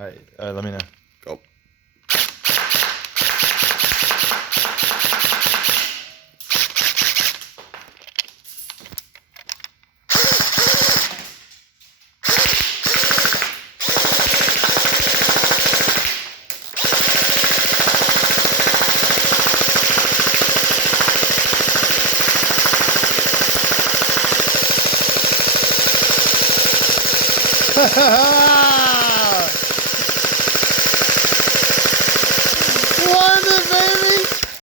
All right, let me know. Go. Ha ha ha!